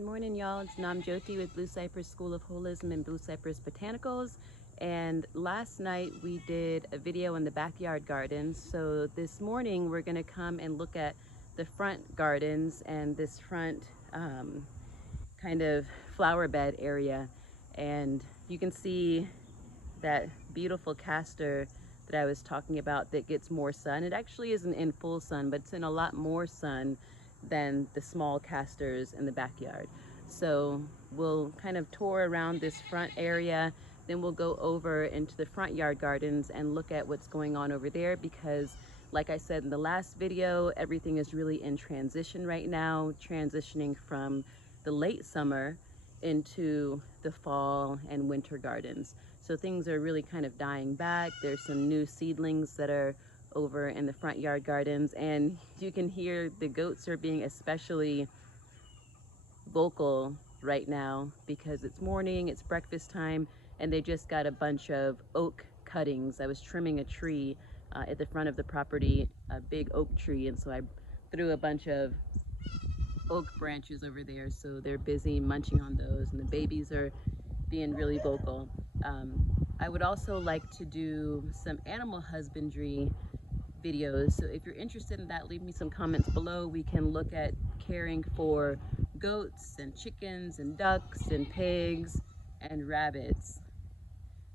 Good morning, y'all. It's Nam Joti with Blue Cypress School of Holism and Blue Cypress Botanicals. And last night we did a video in the backyard gardens. So this morning we're going to come and look at the front gardens and this front kind of flower bed area. And you can see that beautiful castor that I was talking about that gets more sun. It actually isn't in full sun, but it's in a lot more sun than the small castors in the backyard. So we'll kind of tour around this front area, then we'll go over into the front yard gardens and look at what's going on over there, because like I said in the last video, everything is really in transition right now, transitioning from the late summer into the fall and winter gardens. So things are really kind of dying back. There's some new seedlings that are over in the front yard gardens, and you can hear the goats are being especially vocal right now because it's morning, it's breakfast time, and they just got a bunch of oak cuttings. I was trimming a tree at the front of the property, a big oak tree, and so I threw a bunch of oak branches over there, so they're busy munching on those, and the babies are being really vocal. I would also like to do some animal husbandry videos, so if you're interested in that, leave me some comments below. We can look at caring for goats and chickens and ducks and pigs and rabbits.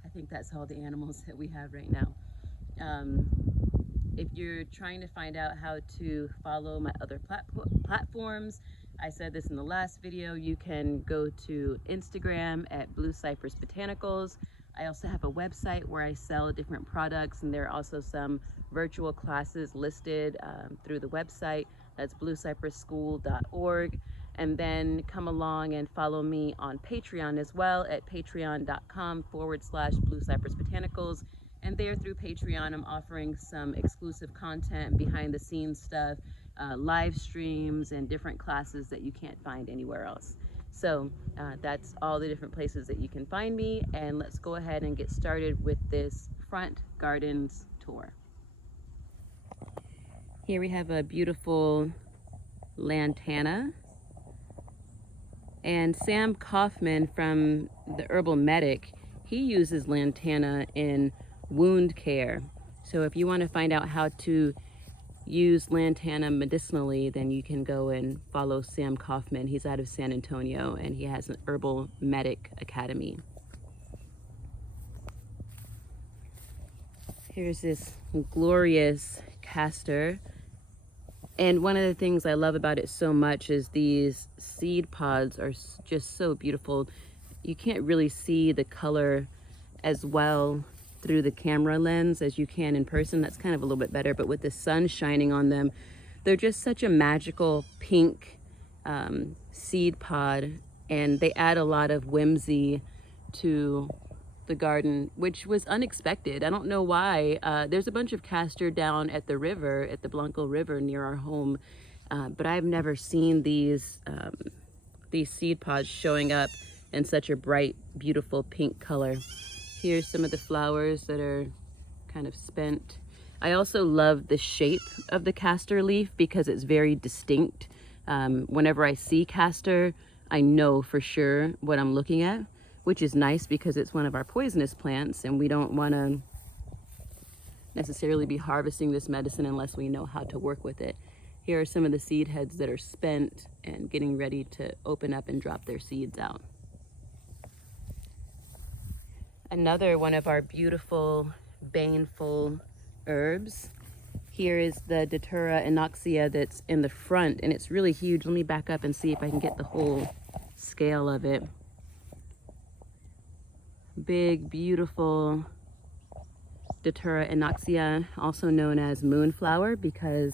I think that's all the animals that we have right now. If you're trying to find out how to follow my other platforms, I said this in the last video, you can go to Instagram at Blue Cypress Botanicals. I also have a website where I sell different products, and there are also some virtual classes listed through the website. That's bluecypressschool.org. And then come along and follow me on Patreon as well at patreon.com/Blue Cypress Botanicals. And there through Patreon, I'm offering some exclusive content, behind the scenes stuff, live streams, and different classes that you can't find anywhere else. So that's all the different places that you can find me. And let's go ahead and get started with this front gardens tour. Here we have a beautiful Lantana. And Sam Kaufman from the Herbal Medic, he uses Lantana in wound care. So if you want to find out how to use Lantana medicinally, then you can go and follow Sam Kaufman. He's out of San Antonio, and he has an Herbal Medic Academy. Here's this glorious castor. And one of the things I love about it so much is these seed pods are just so beautiful. You can't really see the color as well through the camera lens as you can in person. That's kind of a little bit better, but with the sun shining on them, they're just such a magical pink seed pod, and they add a lot of whimsy to the garden, which was unexpected. I don't know why. There's a bunch of castor down at the river, at the Blanco River near our home, but I've never seen these seed pods showing up in such a bright, beautiful pink color. Here's some of the flowers that are kind of spent. I also love the shape of the castor leaf because it's very distinct. Whenever I see castor, I know for sure what I'm looking at, which is nice because it's one of our poisonous plants, and we don't want to necessarily be harvesting this medicine unless we know how to work with it. Here are some of the seed heads that are spent and getting ready to open up and drop their seeds out. Another one of our beautiful baneful herbs. Here is the Datura Anoxia that's in the front, and it's really huge. Let me back up and see if I can get the whole scale of it. Big, beautiful Detura Anoxia, also known as moonflower because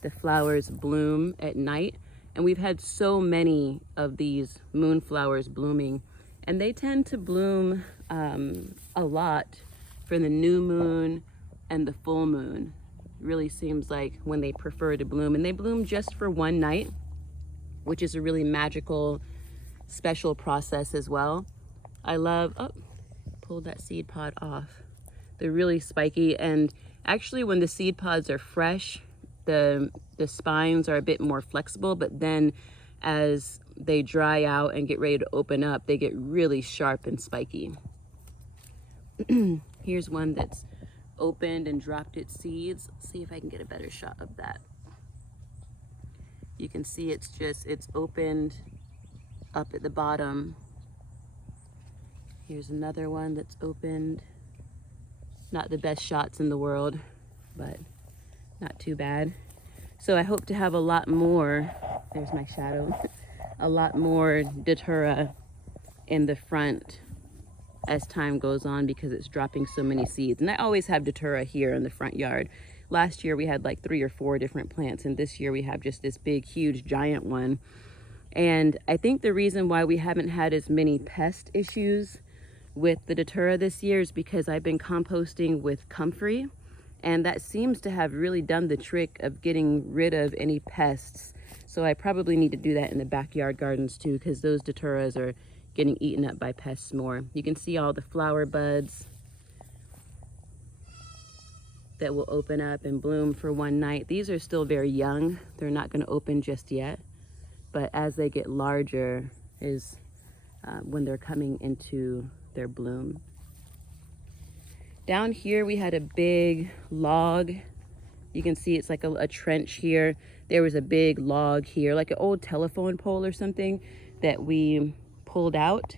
the flowers bloom at night. And we've had so many of these moonflowers blooming, and they tend to bloom a lot for the new moon and the full moon. It really seems like when they prefer to bloom, and they bloom just for one night, which is a really magical, special process as well. I love, oh, pulled that seed pod off. They're really spiky, and actually when the seed pods are fresh, the spines are a bit more flexible, but then as they dry out and get ready to open up, they get really sharp and spiky. Here's one that's opened and dropped its seeds. Let's see if I can get a better shot of that. You can see it's opened up at the bottom. Here's another one that's opened. Not the best shots in the world, but not too bad. So I hope to have a lot more, there's my shadow, a lot more Datura in the front as time goes on, because it's dropping so many seeds. And I always have Datura here in the front yard. Last year we had like 3 or 4 different plants, and this year we have just this big, huge, giant one. And I think the reason why we haven't had as many pest issues with the Datura this year is because I've been composting with Comfrey, and that seems to have really done the trick of getting rid of any pests. So I probably need to do that in the backyard gardens too, because those Daturas are getting eaten up by pests more. You can see all the flower buds that will open up and bloom for one night. These are still very young. They're not going to open just yet, but as they get larger is when they're coming into their bloom. Down here we had a big log. You can see it's like a trench here. There was a big log here, like an old telephone pole or something, that we pulled out,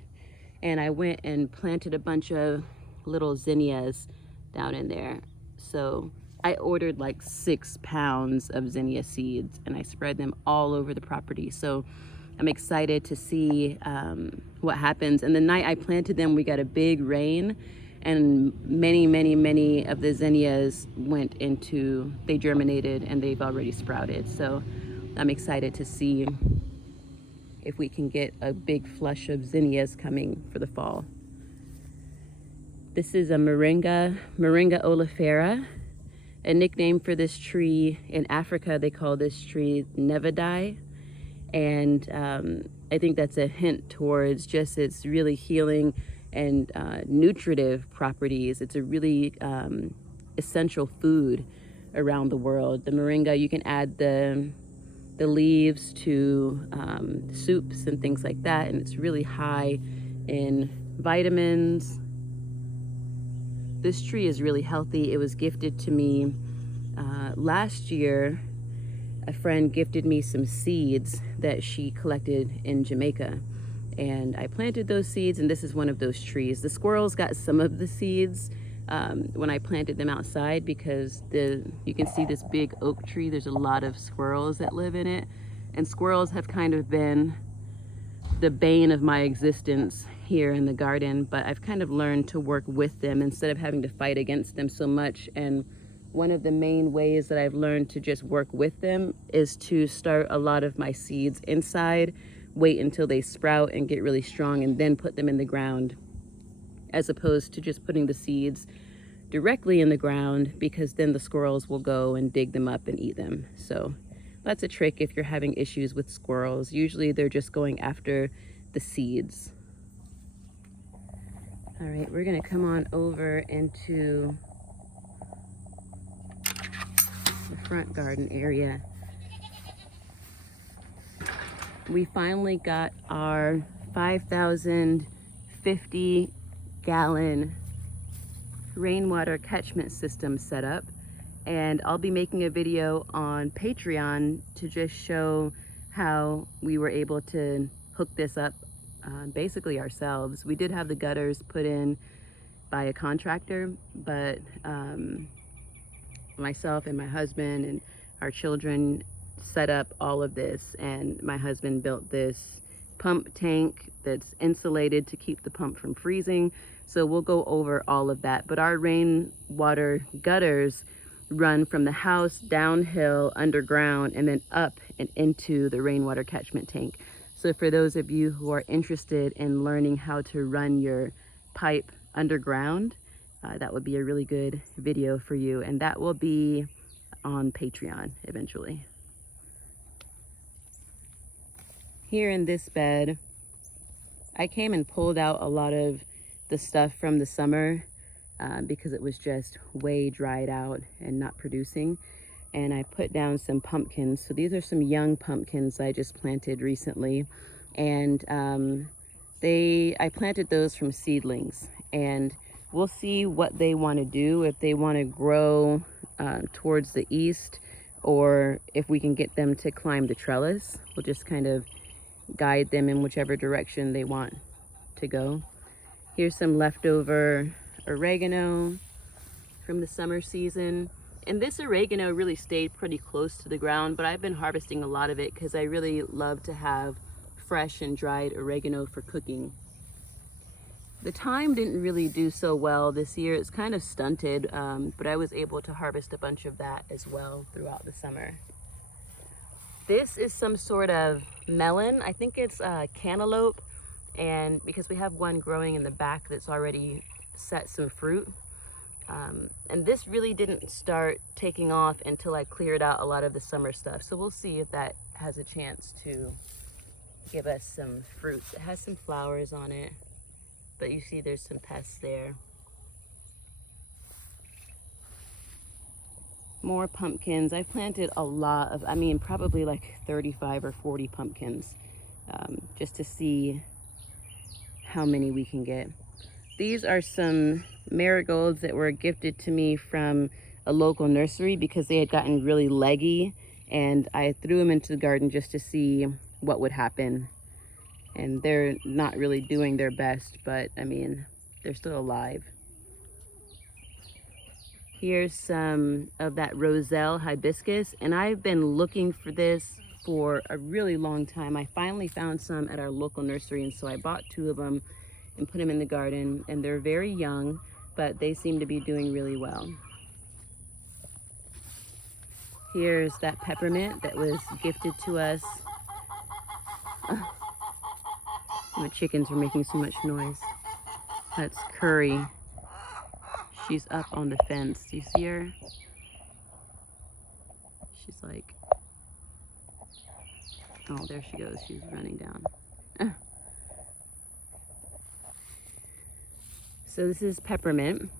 and I went and planted a bunch of little zinnias down in there. So I ordered like 6 pounds of zinnia seeds, and I spread them all over the property. So I'm excited to see what happens. And the night I planted them, we got a big rain, and many of the zinnias they germinated, and they've already sprouted. So I'm excited to see if we can get a big flush of zinnias coming for the fall. This is a Moringa oleifera, a nickname for this tree. In Africa, they call this tree Nevadai. And I think that's a hint towards just its really healing and nutritive properties. It's a really essential food around the world. The moringa, you can add the leaves to soups and things like that, and it's really high in vitamins. This tree is really healthy. It was gifted to me last year. A friend gifted me some seeds that she collected in Jamaica, and I planted those seeds, and this is one of those trees. The squirrels got some of the seeds when I planted them outside, because you can see this big oak tree. There's a lot of squirrels that live in it, and squirrels have kind of been the bane of my existence here in the garden, but I've kind of learned to work with them instead of having to fight against them so much. And one of the main ways that I've learned to just work with them is to start a lot of my seeds inside, wait until they sprout and get really strong, and then put them in the ground, as opposed to just putting the seeds directly in the ground, because then the squirrels will go and dig them up and eat them. So that's a trick if you're having issues with squirrels. Usually they're just going after the seeds. All right, we're gonna come on over into the front garden area. We finally got our 5,050-gallon rainwater catchment system set up, and I'll be making a video on Patreon to just show how we were able to hook this up basically ourselves. We did have the gutters put in by a contractor, but myself and my husband and our children set up all of this, and my husband built this pump tank that's insulated to keep the pump from freezing. So we'll go over all of that. But our rainwater gutters run from the house downhill underground and then up and into the rainwater catchment tank. So for those of you who are interested in learning how to run your pipe underground, that would be a really good video for you, and that will be on Patreon eventually. Here in this bed, I came and pulled out a lot of the stuff from the summer because it was just way dried out and not producing. and I put down some pumpkins. So these are some young pumpkins I just planted recently, and I planted those from seedlings, and we'll see what they want to do, if they want to grow towards the east, or if we can get them to climb the trellis. We'll just kind of guide them in whichever direction they want to go. Here's some leftover oregano from the summer season. And this oregano really stayed pretty close to the ground, but I've been harvesting a lot of it because I really love to have fresh and dried oregano for cooking. The thyme didn't really do so well this year. It's kind of stunted, but I was able to harvest a bunch of that as well throughout the summer. This is some sort of melon. I think it's cantaloupe, and because we have one growing in the back that's already set some fruit. And this really didn't start taking off until I cleared out a lot of the summer stuff. So we'll see if that has a chance to give us some fruits. It has some flowers on it, but you see there's some pests there. More pumpkins. I planted a lot of, probably like 35 or 40 pumpkins, just to see how many we can get. These are some marigolds that were gifted to me from a local nursery because they had gotten really leggy, and I threw them into the garden just to see what would happen. And they're not really doing their best, but they're still alive. Here's some of that Roselle Hibiscus, and I've been looking for this for a really long time. I finally found some at our local nursery, and so I bought 2 of them and put them in the garden, and they're very young, but they seem to be doing really well. Here's that peppermint that was gifted to us. My chickens are making so much noise. That's Curry. She's up on the fence. Do you see her? She's like, oh, there she goes. She's running down. So this is peppermint,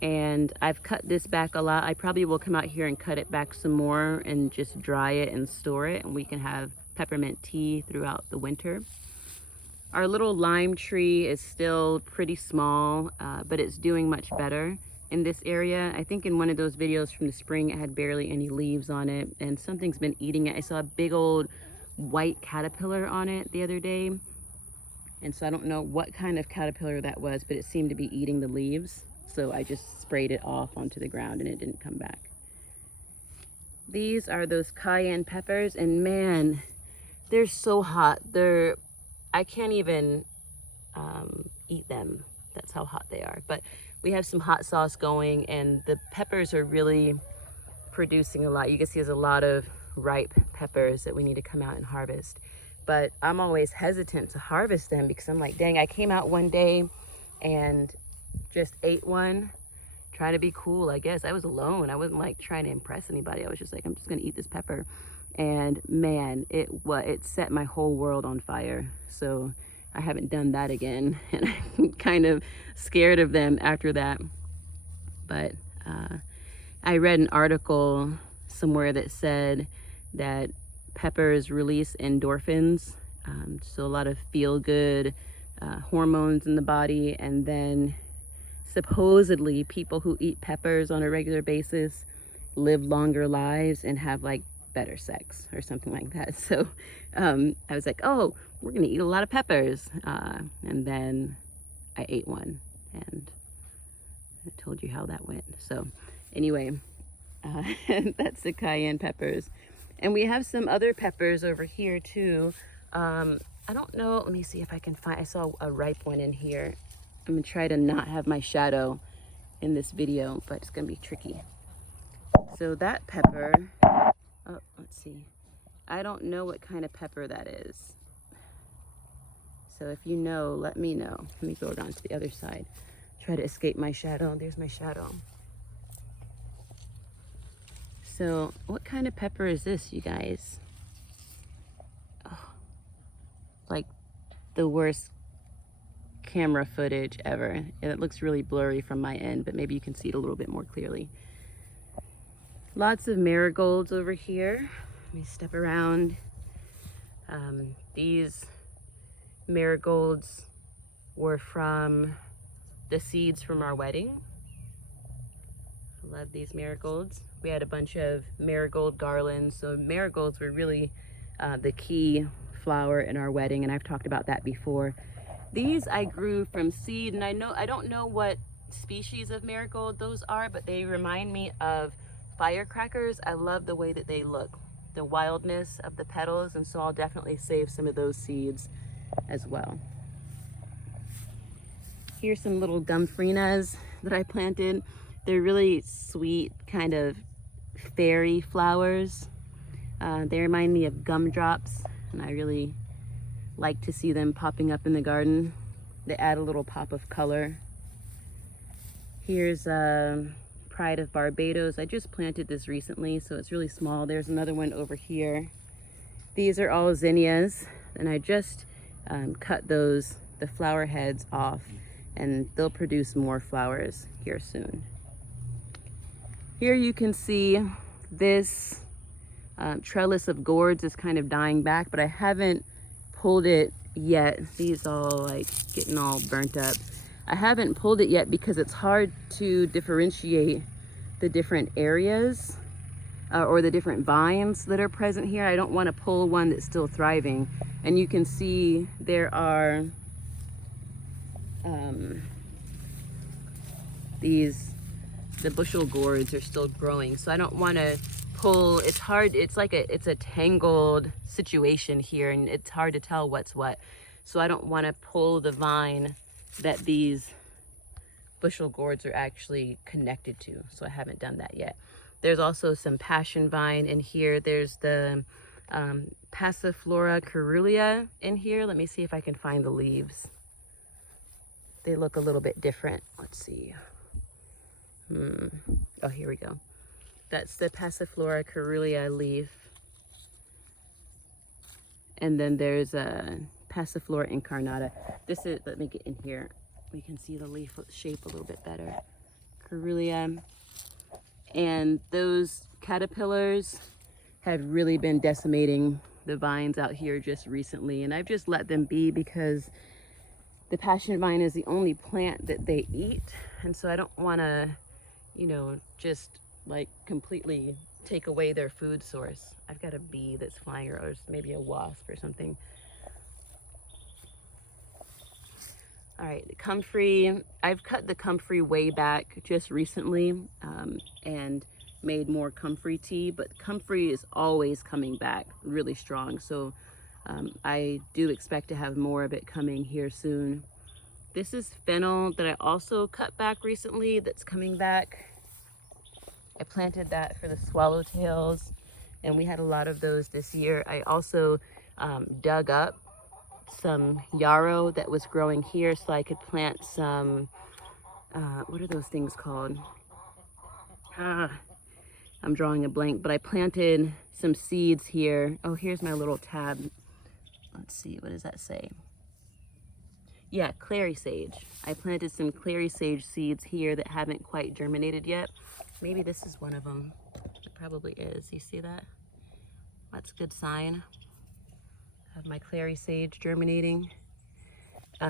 and I've cut this back a lot. I probably will come out here and cut it back some more and just dry it and store it, and we can have peppermint tea throughout the winter. Our little lime tree is still pretty small, but it's doing much better in this area. I think in one of those videos from the spring, it had barely any leaves on it, and something's been eating it. I saw a big old white caterpillar on it the other day. And so I don't know what kind of caterpillar that was, but it seemed to be eating the leaves. So I just sprayed it off onto the ground and it didn't come back. These are those cayenne peppers, and man, they're so hot. I can't even eat them. That's how hot they are. But we have some hot sauce going, and the peppers are really producing a lot. You can see there's a lot of ripe peppers that we need to come out and harvest. But I'm always hesitant to harvest them because I'm like, dang, I came out one day and just ate one, trying to be cool, I guess. I was alone. I wasn't like trying to impress anybody. I was just like, I'm just gonna eat this pepper. And man, it set my whole world on fire. So I haven't done that again. And I'm kind of scared of them after that. But I read an article somewhere that said that peppers release endorphins, so a lot of feel-good hormones in the body, and then supposedly people who eat peppers on a regular basis live longer lives and have like better sex or something like that. So I was like, oh, we're gonna eat a lot of peppers, and then I ate one, and I told you how that went. So anyway, that's the cayenne peppers. And we have some other peppers over here too. I don't know, let me see if I can find, I saw a ripe one in here. I'm gonna try to not have my shadow in this video, but it's gonna be tricky. So that pepper, oh, let's see. I don't know what kind of pepper that is. So if you know, let me know. Let me go around to the other side. Try to escape my shadow. There's my shadow. So what kind of pepper is this, you guys? Oh, like the worst camera footage ever. It looks really blurry from my end, but maybe you can see it a little bit more clearly. Lots of marigolds over here. Let me step around. These marigolds were from the seeds from our wedding. I love these marigolds. We had a bunch of marigold garlands. So marigolds were really the key flower in our wedding, and I've talked about that before. These I grew from seed, and I don't know what species of marigold those are, but they remind me of firecrackers. I love the way that they look, the wildness of the petals, and so I'll definitely save some of those seeds as well. Here's some little gumfrinas that I planted. They're really sweet, kind of fairy flowers. They remind me of gumdrops, and I really like to see them popping up in the garden. They add a little pop of color. Here's Pride of Barbados. I just planted this recently, so it's really small. There's another one over here. These are all zinnias, and I just cut the flower heads off, and they'll produce more flowers here soon. Here you can see this trellis of gourds is kind of dying back, but I haven't pulled it yet. These all like getting all burnt up. I haven't pulled it yet because it's hard to differentiate the different areas or the different vines that are present here. I don't want to pull one that's still thriving. And you can see there are the bushel gourds are still growing. So I don't want to pull, it's hard, it's a tangled situation here, and it's hard to tell what's what. So I don't want to pull the vine that these bushel gourds are actually connected to. So I haven't done that yet. There's also some passion vine in here. There's the Passiflora caerulea in here. Let me see if I can find the leaves. They look a little bit different. Let's see. Oh, here we go. That's the Passiflora caerulea leaf. And then there's a Passiflora incarnata. This is, let me get in here. We can see the leaf shape a little bit better. Caerulea. And those caterpillars have really been decimating the vines out here just recently. And I've just let them be because the passion vine is the only plant that they eat. And so I don't want to, you know, just like completely take away their food source. I've got a bee that's flying, or maybe a wasp or something. All right, comfrey. I've cut the comfrey way back just recently and made more comfrey tea, but comfrey is always coming back really strong. So I do expect to have more of it coming here soon. This is fennel that I also cut back recently that's coming back. I planted that for the swallowtails, and we had a lot of those this year. I also dug up some yarrow that was growing here so I could plant some, what are those things called? I'm drawing a blank, but I planted some seeds here. Oh, here's my little tab. Let's see, what does that say? Yeah, Clary Sage. I planted some Clary Sage seeds here that haven't quite germinated yet. Maybe this is one of them. It probably is. You see that? That's a good sign. I have my Clary Sage germinating.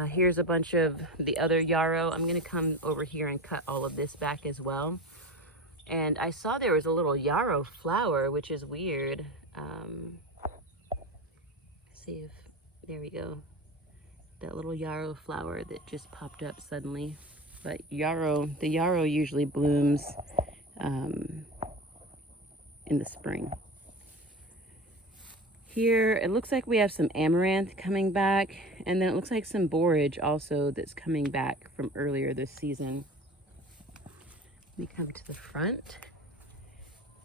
Here's a bunch of the other yarrow. I'm gonna come over here and cut all of this back as well. And I saw there was a little yarrow flower, which is weird. See if, there we go. That little yarrow flower that just popped up suddenly. But the yarrow usually blooms in the spring. Here, it looks like we have some amaranth coming back, and then it looks like some borage also that's coming back from earlier this season. Let me come to the front.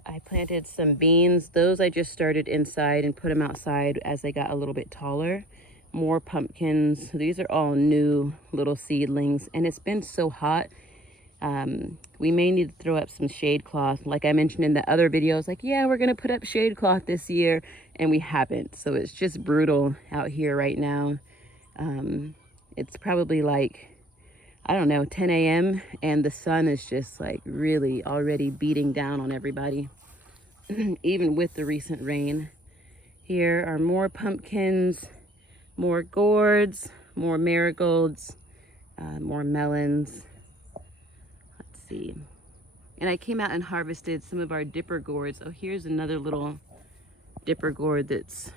I planted some beans. Those I just started inside and put them outside as they got a little bit taller. More pumpkins. These are all new little seedlings, and it's been so hot. We may need to throw up some shade cloth. Like I mentioned in the other videos, like, yeah, we're gonna put up shade cloth this year, and we haven't. So it's just brutal out here right now. It's probably like, I don't know, 10 a.m. and the sun is just like really already beating down on everybody. even with the recent rain. Here are more pumpkins, more gourds, more marigolds, more melons. Let's see. And I came out and harvested some of our dipper gourds. Oh, here's another little dipper gourd that's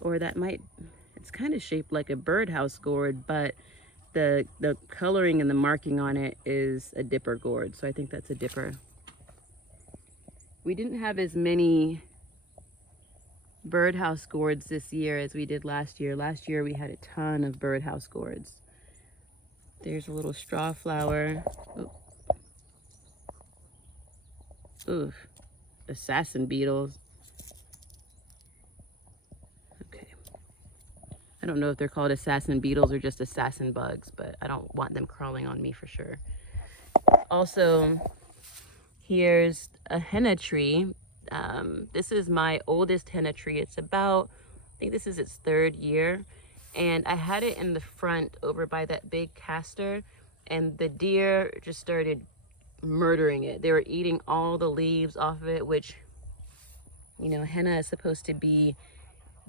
or that might, it's kind of shaped like a birdhouse gourd, but the coloring and the marking on it is a dipper gourd, so I think that's a dipper. We didn't have as many birdhouse gourds this year as we did last year. Last year we had a ton of birdhouse gourds. There's a little straw flower. Oh. Ooh, assassin beetles. Okay. I don't know if they're called assassin beetles or just assassin bugs, but I don't want them crawling on me for sure. Also, here's a henna tree. This is my oldest henna tree. It's about, I think this is its 3rd year. And I had it in the front over by that big castor, and the deer just started murdering it. They were eating all the leaves off of it, which, you know, henna is supposed to be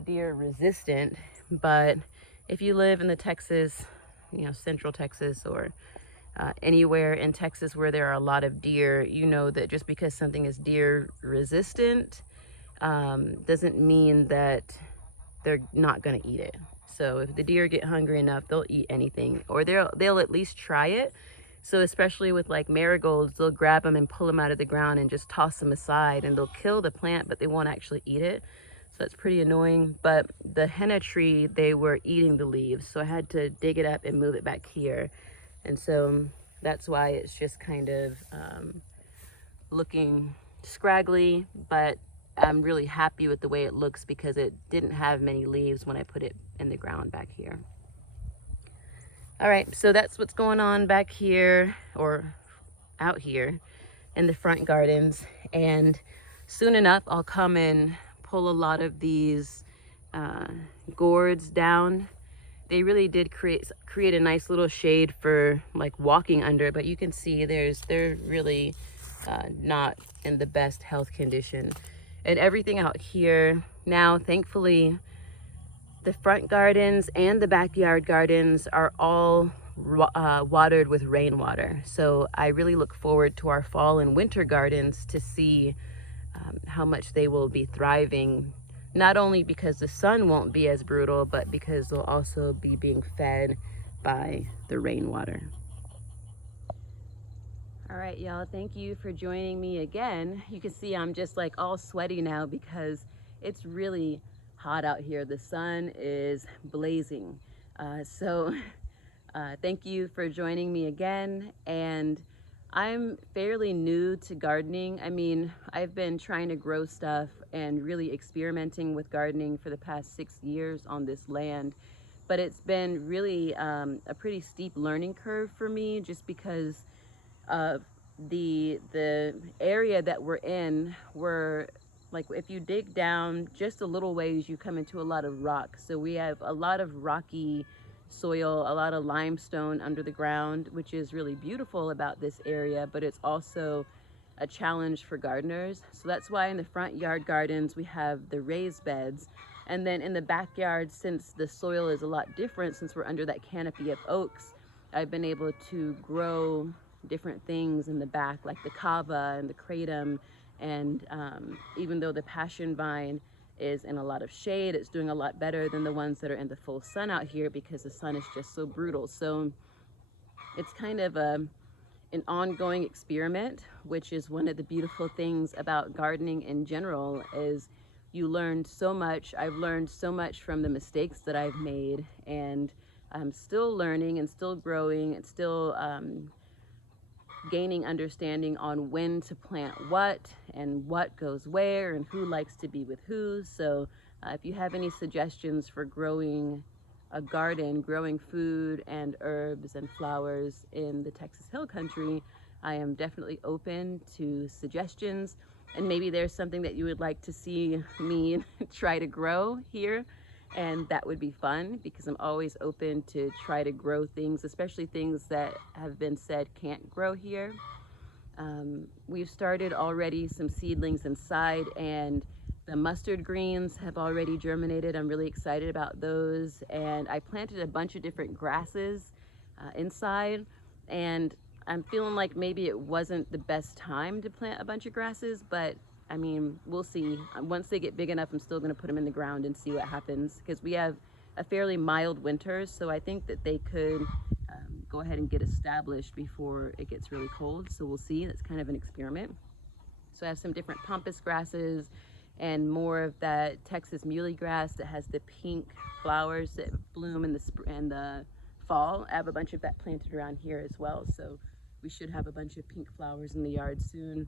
deer resistant, but if you live in the Texas, you know, central Texas, or anywhere in Texas where there are a lot of deer, you know that just because something is deer resistant doesn't mean that they're not going to eat it. So if the deer get hungry enough, they'll eat anything, or they'll at least try it. So especially with like marigolds, they'll grab them and pull them out of the ground and just toss them aside, and they'll kill the plant, but they won't actually eat it. So that's pretty annoying. But the henna tree, they were eating the leaves, so I had to dig it up and move it back here. And so that's why it's just kind of looking scraggly, but I'm really happy with the way it looks because it didn't have many leaves when I put it in the ground back here. All right, so that's what's going on back here, or out here in the front gardens. And soon enough, I'll come and pull a lot of these gourds down. They really did create a nice little shade for like walking under, but you can see they're really not in the best health condition. And everything out here now, thankfully, the front gardens and the backyard gardens are all watered with rainwater. So I really look forward to our fall and winter gardens to see how much they will be thriving, not only because the sun won't be as brutal, but because they'll also be being fed by the rainwater. All right, y'all, thank you for joining me again. You can see I'm just like all sweaty now because it's really hot out here. The sun is blazing. Thank you for joining me again. And I'm fairly new to gardening. I mean, I've been trying to grow stuff and really experimenting with gardening for the past 6 years on this land. But it's been really a pretty steep learning curve for me, just because the area that we're in, we're like, if you dig down just a little ways, you come into a lot of rock. So we have a lot of rocky soil, a lot of limestone under the ground, which is really beautiful about this area, but it's also a challenge for gardeners. So that's why in the front yard gardens we have the raised beds, and then in the backyard, since the soil is a lot different, since we're under that canopy of oaks, I've been able to grow different things in the back, like the kava and the kratom. And even though the passion vine is in a lot of shade, it's doing a lot better than the ones that are in the full sun out here because the sun is just so brutal. So it's kind of an ongoing experiment, which is one of the beautiful things about gardening in general, is you learn so much. I've learned so much from the mistakes that I've made, and I'm still learning and still growing and still gaining understanding on when to plant what and what goes where and who likes to be with who. So if you have any suggestions for growing a garden, growing food and herbs and flowers in the Texas Hill Country, I am definitely open to suggestions. And maybe there's something that you would like to see me try to grow here. and that would be fun because I'm always open to try to grow things, especially things that have been said can't grow here. We've started already some seedlings inside, and the mustard greens have already germinated. I'm really excited about those. And I planted a bunch of different grasses inside, and I'm feeling like maybe it wasn't the best time to plant a bunch of grasses, but I mean, we'll see. Once they get big enough, I'm still gonna put them in the ground and see what happens, because we have a fairly mild winter, so I think that they could go ahead and get established before it gets really cold. So we'll see. That's kind of an experiment. So I have some different pampas grasses and more of that Texas muley grass that has the pink flowers that bloom in the fall. I have a bunch of that planted around here as well. So we should have a bunch of pink flowers in the yard soon.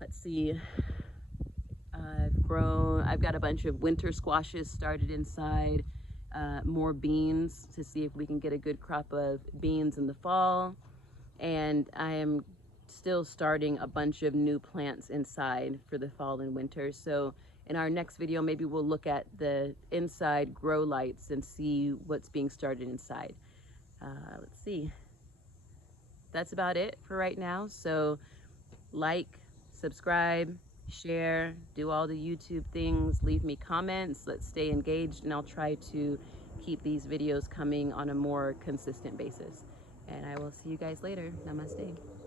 Let's see. I've got a bunch of winter squashes started inside. More beans to see if we can get a good crop of beans in the fall. And I am still starting a bunch of new plants inside for the fall and winter. So in our next video, maybe we'll look at the inside grow lights and see what's being started inside. Let's see. That's about it for right now. So like, subscribe, share, do all the YouTube things, leave me comments, let's stay engaged, and I'll try to keep these videos coming on a more consistent basis. And I will see you guys later. Namaste.